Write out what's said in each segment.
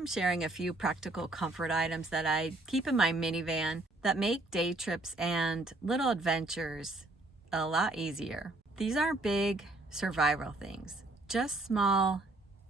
I'm sharing a few practical comfort items that I keep in my minivan that make day trips and little adventures a lot easier. These aren't big survival things, just small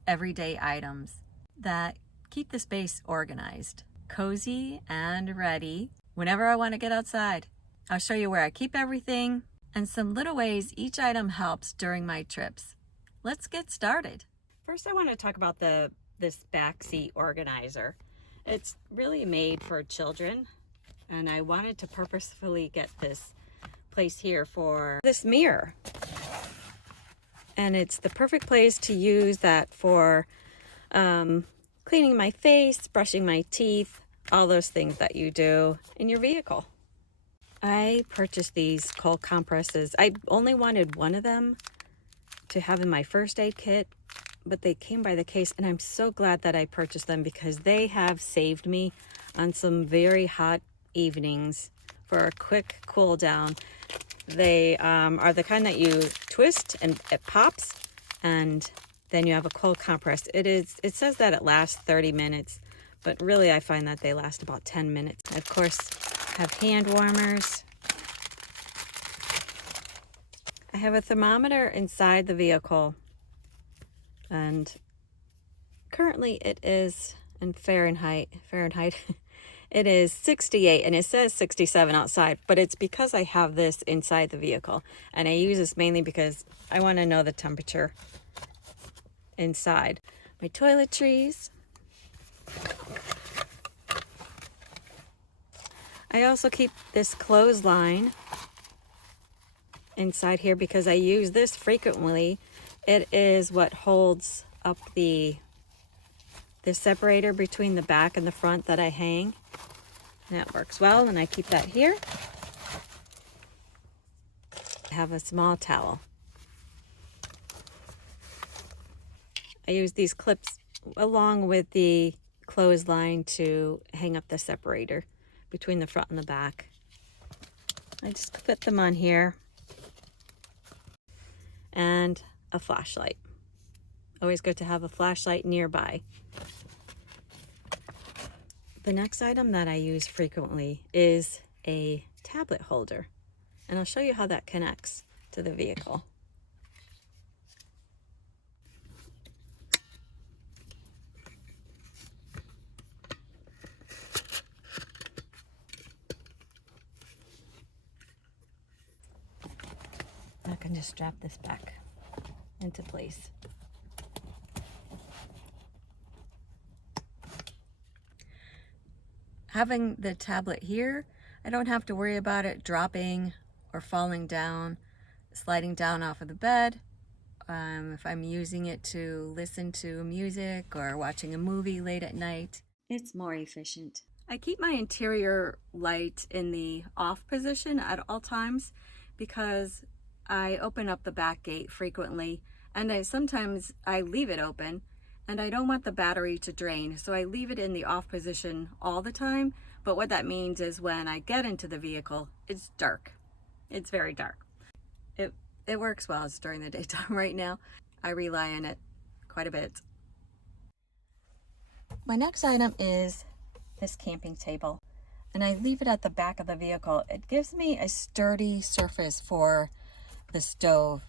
everyday items that keep the space organized, cozy, and ready whenever I want to get outside. I'll show you where I keep everything and some little ways each item helps during my trips. Let's get started. First, I want to talk about this backseat organizer. It's really made for children, and I wanted to purposefully get this place here for this mirror. And it's the perfect place to use that for cleaning my face, brushing my teeth, all those things that you do in your vehicle. I purchased these cold compresses. I only wanted one of them to have in my first aid kit, but they came by the case, and I'm so glad that I purchased them because they have saved me on some very hot evenings for a quick cool down. They are the kind that you twist and it pops, and then you have a cold compress. It says that it lasts 30 minutes, but really I find that they last about 10 minutes. I, of course, have hand warmers. I have a thermometer inside the vehicle, and currently it is in Fahrenheit, it is 68, and it says 67 outside, but it's because I have this inside the vehicle, and I use this mainly because I want to know the temperature inside. My toiletries. I also keep this clothesline inside here because I use this frequently. It is what holds up the separator between the back and the front that I hang. And that works well, and I keep that here. I have a small towel. I use these clips along with the clothesline to hang up the separator between the front and the back. I just fit them on here. And a flashlight. Always good to have a flashlight nearby. The next item that I use frequently is a tablet holder, and I'll show you how that connects to the vehicle. I can just strap this back into place. Having the tablet here, I don't have to worry about it dropping or falling down, sliding down off of the bed. If I'm using it to listen to music or watching a movie late at night, it's more efficient. I keep my interior light in the off position at all times because I open up the back gate frequently, and sometimes I leave it open, and I don't want the battery to drain, so I leave it in the off position all the time. But what that means is when I get into the vehicle, it's dark. It's very dark. It works well. It's during the daytime right now. I rely on it quite a bit. My next item is this camping table, and I leave it at the back of the vehicle. It gives me a sturdy surface for the stove.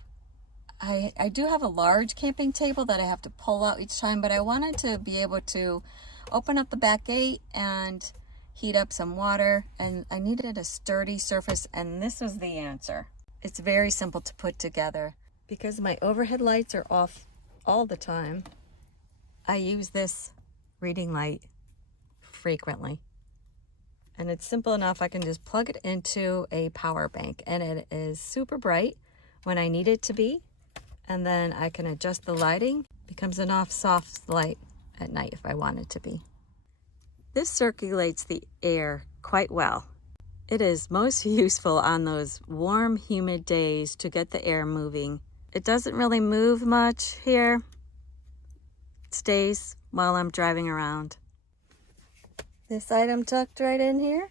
I do have a large camping table that I have to pull out each time, but I wanted to be able to open up the back gate and heat up some water, and I needed a sturdy surface, and this was the answer. It's very simple to put together. Because my overhead lights are off all the time, I use this reading light frequently. And it's simple enough. I can just plug it into a power bank, and it is super bright when I need it to be. And then I can adjust the lighting. It becomes an off soft light at night if I want it to be. This circulates the air quite well. It is most useful on those warm, humid days to get the air moving. It doesn't really move much here. It stays while I'm driving around. This item tucked right in here.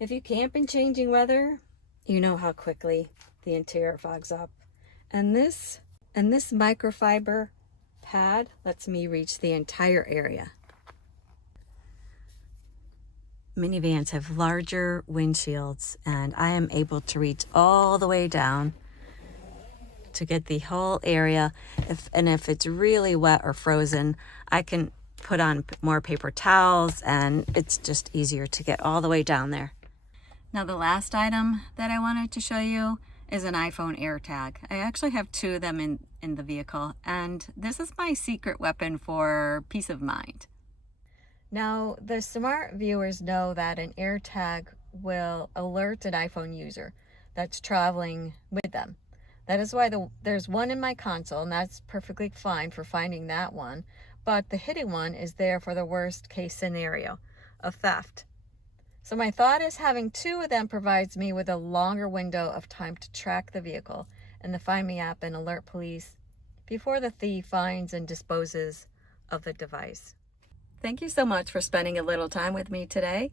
If you camp in changing weather, you know how quickly the interior fogs up. And this microfiber pad lets me reach the entire area. minivans have larger windshields, and I am able to reach all the way down to get the whole area. If it's really wet or frozen, I can put on more paper towels, and it's just easier to get all the way down there. Now the last item that I wanted to show you is an iPhone AirTag. I actually have two of them in the vehicle, and this is my secret weapon for peace of mind. Now, the smart viewers know that an AirTag will alert an iPhone user that's traveling with them. That is why there's one in my console, and that's perfectly fine for finding that one. But the hidden one is there for the worst case scenario, a theft. So my thought is having two of them provides me with a longer window of time to track the vehicle in the Find Me app and alert police before the thief finds and disposes of the device. Thank you so much for spending a little time with me today.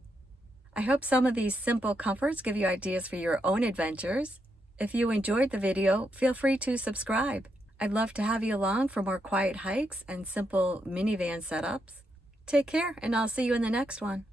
I hope some of these simple comforts give you ideas for your own adventures. If you enjoyed the video, feel free to subscribe. I'd love to have you along for more quiet hikes and simple minivan setups. Take care, and I'll see you in the next one.